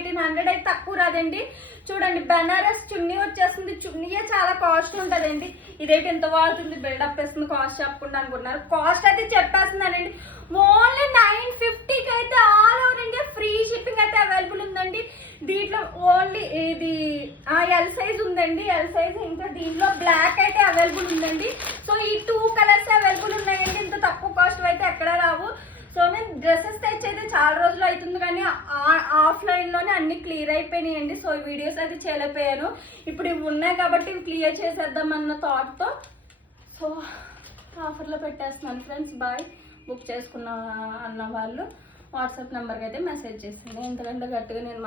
1800 అయితే తక్కువ రాదండి. చూడండి బెనారస్ చున్నీ వచ్చేస్తుంది. చున్నీయే చాలా కాస్ట్ ఉంటుందండి. ఇదైతే ఎంత వాడుతుంది, బిల్డప్ వేస్తుంది, కాస్ట్ చెప్పకుండా అనుకుంటున్నారు. కాస్ట్ అయితే చెప్పేస్తున్నానండి. ఓన్లీ 950కి అయితే all over India free shipping అయితే అవైలబుల్ ఉందండి. దీంట్లో ఓన్లీ ఇది ఎల్ సైజ్ ఉందండి, ఎల్ సైజ్. ఇంకా దీంట్లో బ్లాక్ అయితే అవైలబుల్ ఉందండి. సో ఈ 2 కలర్స్ అవైలబుల్ ఉన్నాయండి. ఇంత తక్కువ కాస్ట్ అయితే ఎక్కడ రావు. సో నేను డ్రెస్సెస్ తెచ్చి అయితే చాలా రోజులు అవుతుంది, కానీ ఆఫ్లైన్లోనే అన్ని క్లియర్ అయిపోయినాయండి. సో ఈ వీడియోస్ అయితే చేయలేకపోయాను. ఇప్పుడు ఇవి ఉన్నాయి కాబట్టి ఇవి క్లియర్ చేసేద్దామన్న థాట్తో సో ఆఫర్లో పెట్టేస్తున్నాను ఫ్రెండ్స్. బాయ్. బుక్ చేసుకున్న అన్న వాళ్ళు వాట్సాప్ నెంబర్కి అయితే మెసేజ్ చేసింది. ఎందుకంటే గట్టిగా నేను